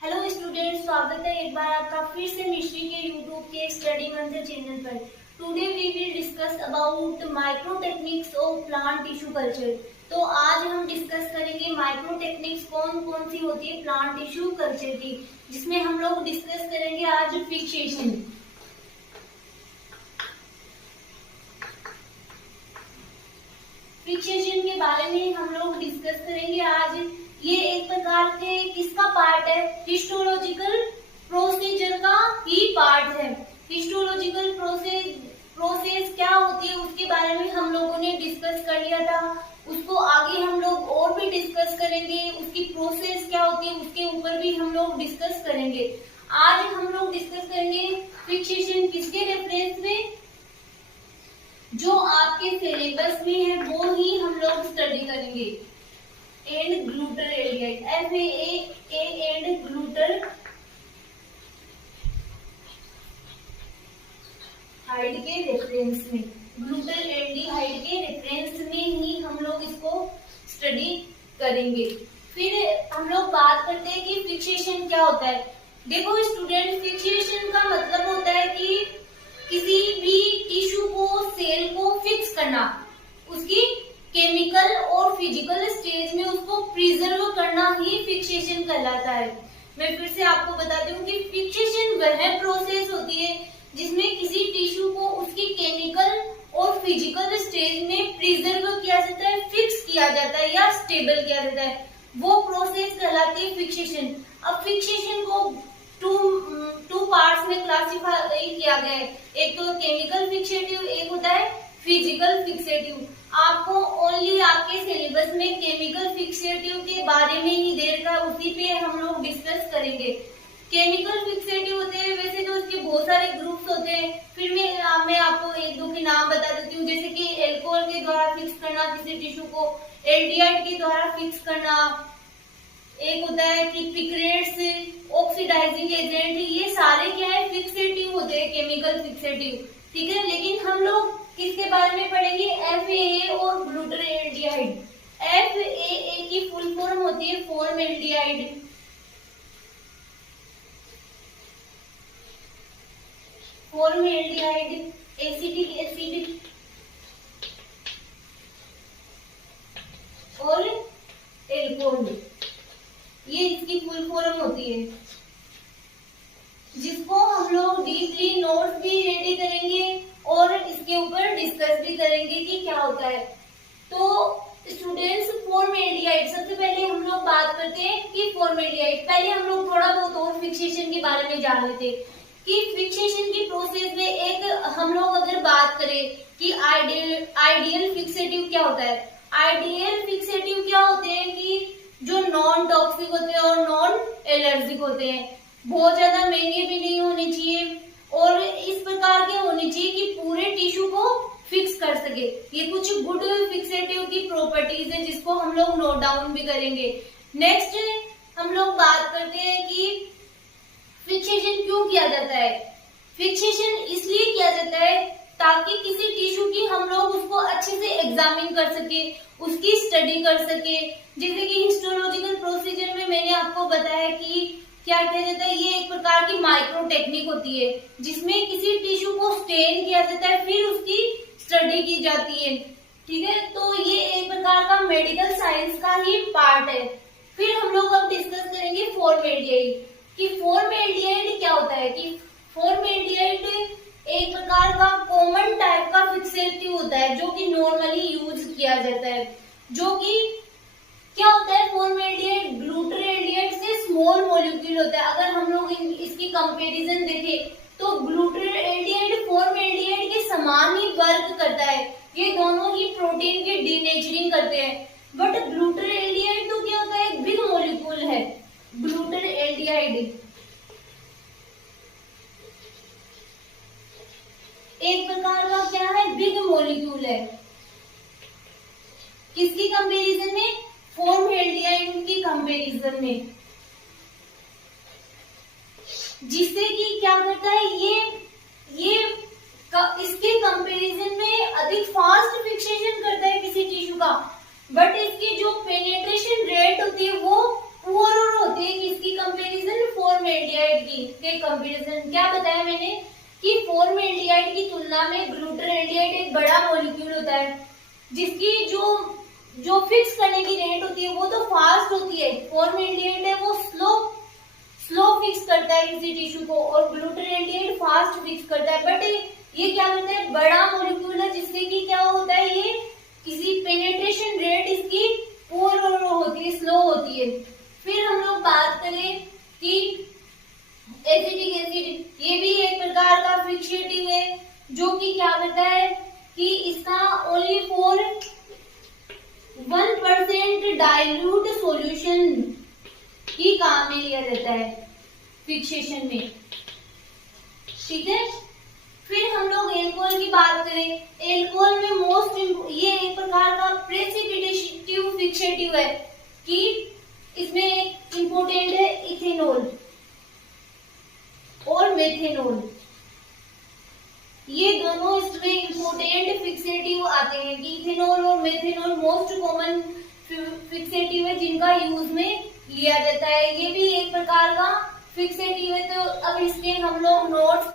Hello students, स्वागत है एक बार आपका फिर से मिश्री के यूट्यूब के स्टडी मंत्र चैनल पर। Today we will discuss about micro techniques of plant tissue culture. तो आज हम डिस्कस करेंगे माइक्रो टेक्निक्स कौन कौन सी होती है प्लांट टिश्यू कल्चर की, जिसमें हम लोग डिस्कस करेंगे आज फिक्सेशन। फिक्सेशन के बारे में हम लोग डिस्कस करेंगे आज। ये एक प्रकार के किसका पार्ट है? हिस्टोलॉजिकल प्रोसीजर का ही पार्ट है। हिस्टोलॉजिकल प्रोसेस क्या होती है उसके बारे में हम लोगों ने डिस्कस कर लिया था। उसको आगे हम लोग और भी डिस्कस करेंगे। उसकी प्रोसेस क्या होती है उसके ऊपर भी हम लोग डिस्कस करेंगे। आज हम लोग डिस्कस करेंगे फिक्सेशन किसके रेफरेंस में? जो आपके सिलेबस में है वो ही हम लोग स्टडी करेंगे। And glutaraldehyde, FAA and glutaraldehyde के रेफरेंस में, ग्लूटर एल्डिहाइड के रेफरेंस में ही हम लोग इसको स्टडी करेंगे। फिर हम लोग बात करते हैं कि फिक्सेशन क्या होता है। देखो स्टूडेंट, फिक्सेशन का मतलब होता है कि किसी भी टिश्यू को, सेल को फिक्स करना, उसकी केमिकल और फिजिकल स्टेज में उसको प्रिजर्व करना ही फिक्सेशन कहलाता है। मैं फिर से आपको बताती हूँ कि फिक्सेशन वह प्रोसेस होती है जिसमें किसी टिश्यू को उसकी केमिकल और फिजिकल स्टेज में प्रिजर्व किया जाता है, फिक्स किया जाता है या स्टेबल किया जाता है, वो प्रोसेस कहलाती है फिक्सेशन। अब फिक्सेशन को टू पार्ट्स में क्लासिफाई किया गया है। एक तो केमिकल फिक्सेटिव, एक होता है फिजिकल फिक्सेटिव। आपको ओनली आपके सिलेबस में केमिकल फिक्सेटिव के बारे में ही दे रखा, उसी पे हम लोग डिस्कस करेंगे। केमिकल फिक्सेटिव होते हैं, वैसे तो उसके बहुत सारे ग्रुप्स होते हैं। फिर मैं आपको एक दो के नाम बता देती हूँ, जैसे कि एल्कोहल के द्वारा फिक्स करना किसी टिश्यू को, एल्डिहाइड के द्वारा फिक्स करना, एक होता है कि पिक्रेट्स, ऑक्सीडाइजिंग एजेंट, ये सारे क्या है फिक्सेटिव होते हैं, केमिकल फिक्सेटिव। ठीक है, लेकिन हम लोग किसके बारे में पढ़ेंगे? FAA और ग्लूटर एल्डिहाइड। FAA की फुल फॉर्म होती है फॉर्मल्डिहाइड। फॉर्मल्डिहाइड एसिटिक एसिड और एल्कोहल, ये इसकी फुल फॉर्म होती है, जिसको हम लोग डीपली नोट्स भी रेडी करेंगे और इसके ऊपर डिस्कस भी करेंगे कि क्या होता है। तो स्टूडेंट्स, फॉर्मल्डिहाइड, सबसे पहले हम लोग बात करते हैं कि फॉर्मल्डिहाइड, पहले हम लोग थोड़ा बहुत और फिक्सेशन के बारे में जान लेते हैं कि फिक्सेशन की प्रोसेस में एक हम लोग अगर बात करें कि आइडियल फिक्सेटिव क्या होता है। आइडियल फिक्सेटिव क्या होते हैं कि जो नॉन टॉक्सिक होते हैं और नॉन एलर्जिक होते हैं, बहुत ज्यादा महंगे भी नहीं होने चाहिए और इस प्रकार के होने चाहिए कि पूरे टिश्यू को फिक्स कर सके। ये कुछ गुड फिक्सेटिव की प्रॉपर्टीज है जिसको हम लोग नोट डाउन भी करेंगे। नेक्स्ट हम लोग बात करते हैं कि फिक्सेशन क्यों किया जाता है। फिक्सेशन इसलिए किया जाता है ताकि किसी टिश्यू की हम लोग उसको अच्छे से एग्जामिन कर सके, उसकी स्टडी कर सके। जैसे कि हिस्टोलॉजिकल प्रोसीजर में मैंने आपको बताया कि क्या किया जाता है, ये एक प्रकार की माइक्रो टेक्निक होती है जिसमें किसी टिश्यू को स्टेन किया जाता है, फिर उसकी स्टडी की जाती है। ठीक है, तो ये एक प्रकार का मेडिकल साइंस का ही पार्ट है। फिर हम लोग अब डिस्कस करेंगे फॉर्मल्डिहाइड कि फॉर्मल्डिहाइड क्या होता है। कि फॉर्मल्डिहाइड एक प्रकार का कॉमन टाइप का फिक्सेटिव होता है जो कि नॉर्मली यूज किया जाता है। जो कि क्या होता है, फॉर्मल्डिहाइड ग्लूटर एल्डिहाइड से स्मॉल मॉलिक्यूल होता है। अगर हम लोग इसकी कंपैरिजन देखें तो ग्लूटर एल्डिहाइड फॉर्मल्डिहाइड के समान ही वर्क करता है, ये दोनों ही प्रोटीन की डीनेचरिंग करते हैं। बट ग्लूटर एल्डिहाइड तो क्या होता है, एक बिग मॉलिक्यूल है। ग्लूटर एल्डिहाइड एक प्रकार का क्या है, बिग मॉलिक्यूल है। किसकी कंपैरिजन में? फॉर्मल्डिहाइड की कंपैरिजन में, जिससे कि क्या करता है, ये इसके कंपैरिजन में अधिक फास्ट फिक्सेशन करता है किसी टिश्यू का, बट इसकी जो पेनिट्रेशन रेट होती है वो पुअर होती है। होती है किसकी कंपैरिजन, फॉर्मेल्डिहाइड की के कंपैरिजन। क्या बताया मैंने कि फॉर्मेल्डिहाइड की तुलना में ग्लूटाल्डिहाइड एक बड़ा मॉलिक्यूल होता है, जिसकी जो फिक्स करने की रेट होती है वो तो फास्ट होती है। फॉर्मेल्डिहाइड है वो स्लो फिक्स करता है किसी टिश्यू को, और ग्लूटाल्डिहाइड फास्ट फिक्स करता है। बट ये क्या होता है, बड़ा मॉलिक्यूल है, जिससे कि क्या होता है, ये किसी पेनिट्रेशन रेट इसकी पुअर होती है, स्लो होती है। फिर हम लोग बात करें कि एसिटिक एसिड, ये भी एक प्रकार का फिक्सेटिव है, जो कि क्या करता है कि इसका ओनली फॉर 1% डाइल्यूट सॉल्यूशन ही काम में लिया जाता है फिक्सेशन में, ठीक है। फिर हम लोग एल्कोहल की बात करें, एल्कोहल में ये एक प्रकार का प्रेसिपिटेटिव फिक्सेटिव है कि इसमें एक इम्पोर्टेंट है इथेनॉल और मेथेनॉल, ये दोनों इसमें इम्पोर्टेंट फिक्सेटिव आते हैं कि इथेनॉल और मेथेनॉल मोस्ट कॉमन फिक्सेटिव है जिनका यूज में लिया जाता है। ये भी एक प्रकार का फिक्सेटिव है। तो अब इसके हम लोग नोट्स,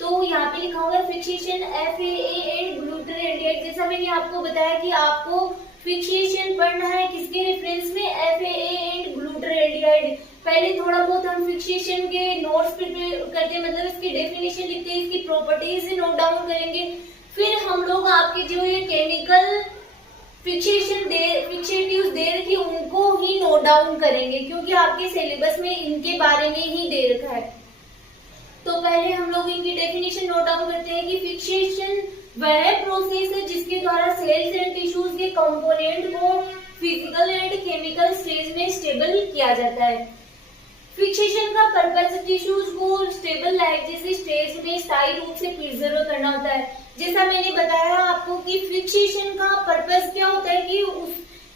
तो यहाँ पे लिखा हुआ है फिक्सेशन FAA एंड ग्लूटाल्डिहाइड। जैसा मैंने आपको बताया कि आपको फिक्सेशन पढ़ना है किसके रेफरेंस में, FAA एंड ग्लूटाल्डिहाइड। पहले थोड़ा बहुत हम फिक्सेशन के नोट्स प्रिपेयर करते हैं, मतलब इसकी डेफिनेशन लिखते हैं, इसकी प्रॉपर्टीज नोट डाउन करेंगे। फिर हम लोग आपके जो ये केमिकल फिक्सेटिव्स दे रखी उनको ही नोट डाउन करेंगे, क्योंकि आपके सिलेबस में इनके बारे में ही दे रखा है। तो पहले हम लोग इनकी डेफिनेशन नोट डाउन करते हैं कि फिक्सेशन वह प्रोसेस है जिसके द्वारा सेल्स एंड टिश्यूज के कंपोनेंट को फिजिकल एंड केमिकल स्टेज में स्टेबल किया जाता है। फिक्सेशन का पर्पस टिश्यूज को स्टेबल लाइट जैसे स्टेज में स्थायी रूप से प्रिजर्व करना होता है। जैसा मैंने बताया आपको कि फिक्सेशन का पर्पस क्या होता है कि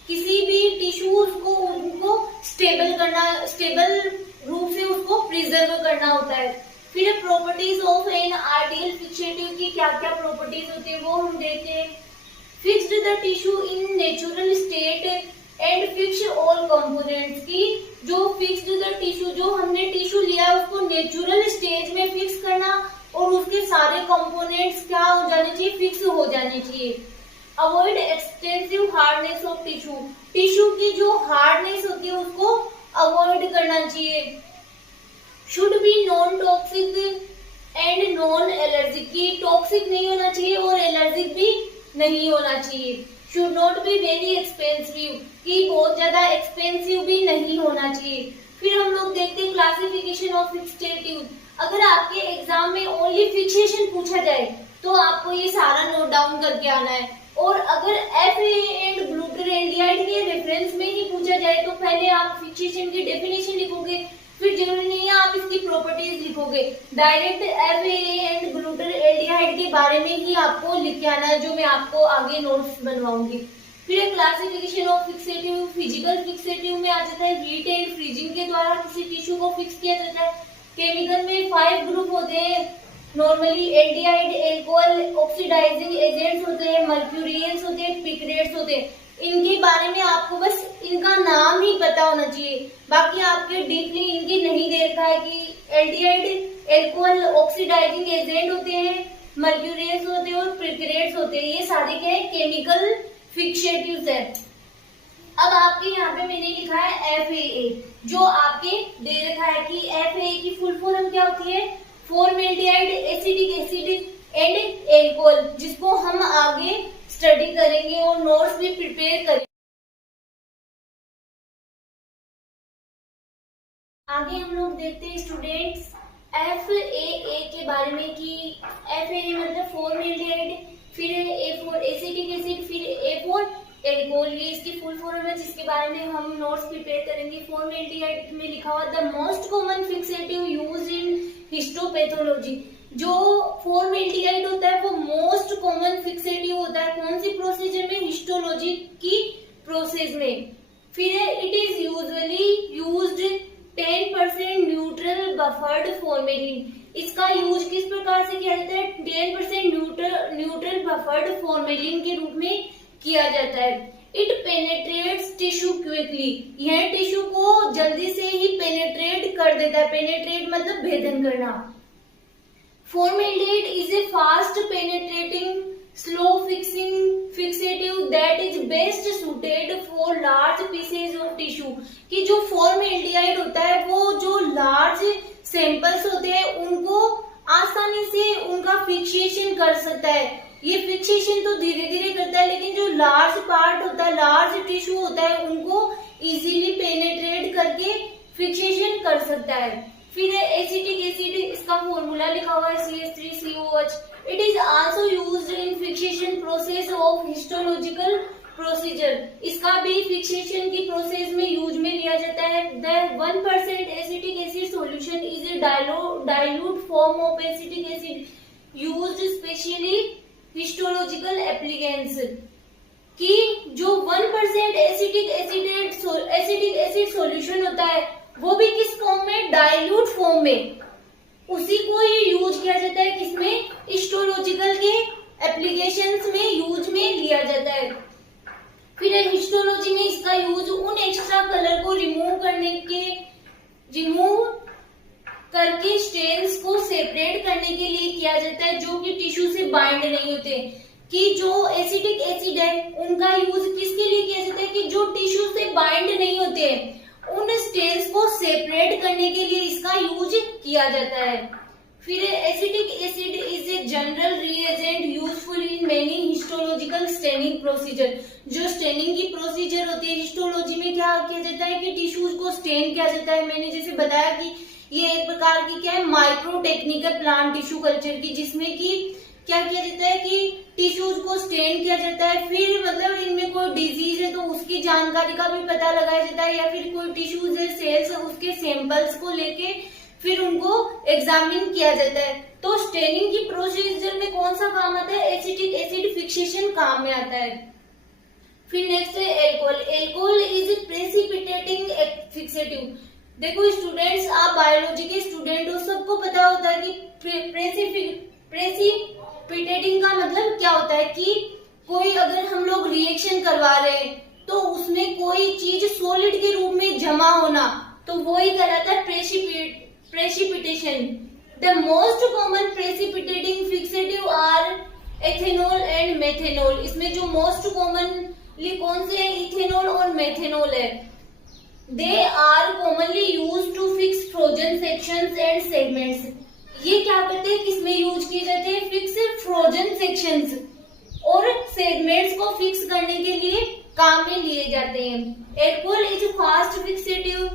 किसी भी टिश्यूज को उनको स्टेबल रूप से उसको प्रिजर्व करना होता है। फिर properties of an ideal fixative की क्या क्या प्रॉपर्टीज होती है वो हम देखते हैं। Fixed the tissue in natural state and fix all components की, जो फिक्स्ड द टिश्यू, जो हमने टिश्यू लिया उसको नेचुरल स्टेज में फिक्स करना और उसके सारे कंपोनेंट्स क्या हो जाने चाहिए, फिक्स हो जाने चाहिए। Avoid extensive hardness of tissue, tissue की जो हार्डनेस होती है उसको अवॉइड करना चाहिए। Should be non toxic and non allergic, की टॉक्सिक नहीं होना चाहिए और एलर्जिक भी नहीं होना चाहिए। Should not be very expensive, की बहुत ज्यादा एक्सपेंसिव भी नहीं होना चाहिए। फिर हम लोग देखते हैं क्लासिफिकेशन ऑफ फिक्सेटिव। अगर आपके एग्जाम में ओनली फिक्सेशन पूछा जाए तो आपको ये सारा नोट डाउन करके आना है, और अगर FAA एंड ग्लूटाल्डिहाइड के रेफरेंस में ही पूछा जाए तो पहले आप फिक्सेशन की डेफिनेशन लिखोगे, फिर जरूरी नहीं है आप इसकी प्रॉपर्टीज लिखोगे, डायरेक्ट FAA एंड ग्लूटाल्डिहाइड के बारे में ही आपको लिख के आना है, जो मैं आपको आगे नोट्स बनवाऊंगी। फिर classification of fixative, physical fixative में आ जाता है हीट एंड फ्रीजिंग के द्वारा किसी टिश्यू को फिक्स किया जाता है। केमिकल में 5 ग्रुप होते हैं normally, aldehyde, alcohol, oxidizing agents होते हैं, मर्क्यूरियंस होते हैं, पिक्रेट्स होते हैं। इनके बारे में आपको बस इनका नाम ही पता होना चाहिए, बाकी आपके डीपली इनके नहीं दे रखा है कि एल्डिहाइड, एल्कोहल, ऑक्सीडाइजिंग एजेंट होते हैं, मर्क्यूरियंस होते हैं और पिक्रेट्स होते हैं। ये सारे क्या है, केमिकल फिक्सेटिव्स है। अब आपके यहाँ पे मैंने लिखा है FAA, जो आपके दे रखा है कि FAA की फुल फॉर्म क्या होती है, formaldehyde acetic acid and alcohol, जिसको हम आगे स्टडी करेंगे और नोट्स भी प्रिपेयर करेंगे। आगे हम लोग देखते हैं स्टूडेंट्स FAA के बारे में कि FAA मतलब फॉर्मेल्डिहाइड, फिर A4 एसिटिक एसिड, फिर A4 एल्कोहल, ये इसकी फुल फॉर्म है जिसके बारे में हम नोट्स प्रिपेयर करेंगे। फॉर्मेल्डिहाइड में लिखा हुआ the most common fixative used in histopathology, जो फॉर्मेल्डिहाइड होता है वो मोस्ट कॉमन फिक्सेटिव होता है कौन सी प्रोसीजर में, हिस्टोलॉजी की प्रोसेस में। फिर it is usually used 10% neutral buffered formalin, इसका यूज किस प्रकार से किया जाता है, 10% न्यूट्रल बफर्ड फॉर्मेलिन के रूप में किया जाता है। इट पेनेट्रेट्स टिश्यू क्विकली, यह टिश्यू को जल्दी से ही पेनेट्रेट कर देता है। पेनेट्रेट मतलब भेदन करना। Formaldehyde is a fast penetrating slow fixative that is best suited for large pieces of tissue, कि जो फॉर्मेल्डिहाइड होता है वो जो लार्ज सैंपल्स होते हैं उनको आसानी से उनका फिक्सेशन कर सकता है। ये फिक्सेशन तो धीरे धीरे करता है, लेकिन जो लार्ज पार्ट होता है, लार्ज टिश्यू होता है, उनको इजीली पेनेट्रेट करके फिक्सेशन कर सकता है। फिर एसिटिक एसिड, इसका फॉर्मूला लिखा हुआ है CH3COH। It is also used in fixation process of histological procedure, इसका भी फिक्सेशन की प्रोसेस में यूज में लिया जाता है। The 1% acetic acid solution is a dilute form of acetic acid used specially histological applications, कि जो 1% एसिटिक एसिड सॉल्यूशन होता है वो भी किस फॉर्म में, डाइल्यूट फॉर्म में, उसी को ये यूज किया जाता है किसमें, हिस्टोलॉजिकल के एप्लीकेशंस में यूज में लिया जाता है। फिर हिस्टोलॉजी में इसका यूज उन एक्स्ट्रा कलर को रिमूव करके स्टेन्स को सेपरेट करने के लिए किया जाता है, जो कि टिश्यू से बाइंड नहीं होते। कि जो एसिटिक एसिड है उनका यूज किसके लिए किया जाता है, कि जो टिश्यू से बाइंड नहीं होते उन स्टेन्स को सेपरेट करने के लिए इसका यूज किया जाता है। फिर acetic acid is a general reagent useful in many histological staining procedure, जो स्टेनिंग की प्रोसीजर होती है हिस्टोलॉजी में क्या किया जाता है कि टिश्यूज को स्टेन किया जाता है। मैंने जैसे बताया कि ये एक प्रकार की क्या है, माइक्रो टेक्निक है प्लांट टिश्यू कल्चर की, जिसमें कि क्या किया जाता है कि टिश्यूज को स्टेन किया जाता है। फिर मतलब इनमें कोई डिजीज है तो उसकी जानकारी का भी पता लगाया जाता है, या फिर कोई टिश्यूज है, सेल्स है, उसके सैंपल्स को लेके फिर उनको एग्जामिन किया जाता है। तो स्टेनिंग की प्रोसीजर में कौन सा काम आता है, एसिटिक एसिड फिक्सेशन काम में आता है। फिर नेक्स्ट है alcohol. Alcohol is precipitating fixative. देखो स्टूडेंट्स, आप बायोलॉजी के स्टूडेंट हो, सबको पता होता है कि प्रेसिपिटेटिंग का मतलब क्या होता है, कि कोई अगर हम लोग रिएक्शन करवा रहे हैं तो उसमें कोई चीज सॉलिड के रूप में जमा होना, तो वो ही कहलाता है precipitation. The most common precipitating fixative are ethanol and methanol. इसमें जो मोस्ट कॉमनली कौन से है, इथेनॉल और मेथेनॉल है। They are commonly use to fix frozen sections and segments. ये क्या करते हैं, किसमें यूज किए जाते हैं, फिक्स फ्रोजन सेक्शंस और सेगमेंट्स को फिक्स करने के लिए काम में लिए जाते हैं। Alcohol is fast fixative,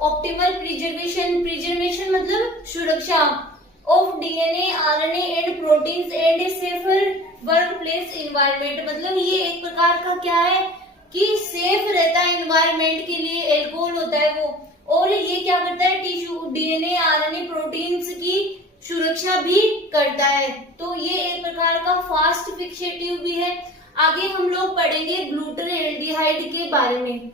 optimal preservation मतलब सुरक्षा of DNA, RNA and proteins and safer workplace environment. मतलब ये एक प्रकार का क्या है कि सेफ रहता है एनवायरनमेंट के लिए, एल्कोहल होता है वो। और ये क्या करता है, टिश्यू, डीएनए, आरएनए, प्रोटीन्स की सुरक्षा भी करता है। तो ये एक प्रकार का फास्ट फिक्सेटिव भी है। आगे हम लोग पढ़ेंगे ग्लूटाल्डिहाइड के बारे में।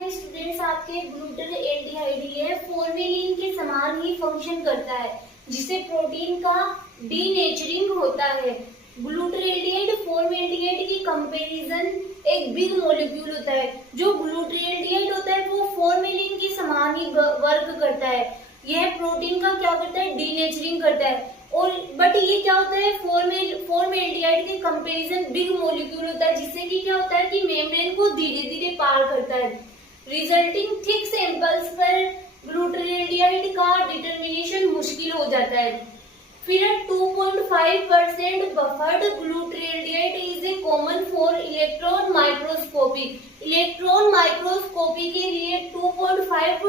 स्टूडेंट्स, आपके ग्लूटाल्डिहाइड ये फॉर्मेलिन के समान ही फंक्शन करता है, जिसे प्रोटीन का डीनेचरिंग होता है। ग्लूटाल्डिहाइड फॉर्मेल्डिहाइड की कंपैरिजन एक बिग मॉलिक्यूल होता है। जो ग्लूटाल्डिहाइड होता है वो फॉर्मेलिन के समान ही वर्क करता है। यह प्रोटीन का क्या करता है, डीनेचरिंग करता है। और बट ये क्या होता है, फॉर्मेल्डिहाइड के कंपैरिजन बिग मॉलिक्यूल होता है, जिससे कि क्या होता है कि मेम्ब्रेन को धीरे धीरे पार करता है। रिजल्टिंग थिक सैंपल्स पर ग्लूटाल्डिहाइड का डिटर्मिनेशन मुश्किल हो जाता है। फिर 2.5% buffered ग्लूटाल्डिहाइड is a common for electron microscopy. Electron microscopy के लिए 2.5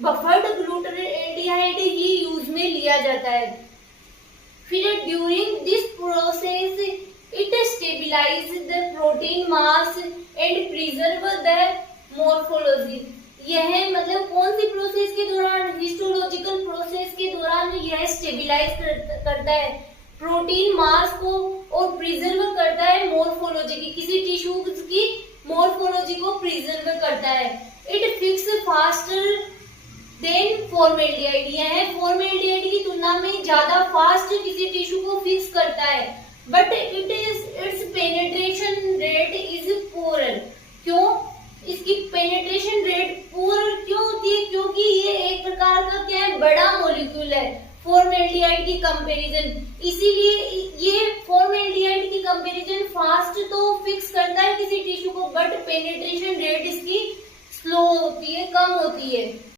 बफर्ड ग्लूटाल्डिहाइड ही यूज में लिया जाता है। फिर during this process it stabilise the protein mass and preserve the morphology. यह मतलब कौन सी प्रोसेस के दौरान, हिस्टोलॉजिकल प्रोसेस के दौरान यह स्टेबिलाइज करता है प्रोटीन मास को और प्रिजर्व करता है मॉर्फोलॉजी की, किसी टिश्यू की मॉर्फोलॉजी को प्रिजर्व करता है। It fix faster than formaldehyde. यह फॉर्मेल्डिहाइड की तुलना में ज्यादा फास्ट किसी टिश्यू को फिक्स करता है, but it's penetration rate is poor. Penetration rate poor क्यों होती है? क्योंकि ये एक प्रकार का क्या है, बड़ा मॉलिक्यूल है फॉर्मेल्डिहाइड की कंपैरिजन, इसीलिए ये फॉर्मेल्डिहाइड की कंपैरिजन फास्ट तो फिक्स करता है किसी टिश्यू को, बट पेनिट्रेशन रेट इसकी स्लो होती है, कम होती है।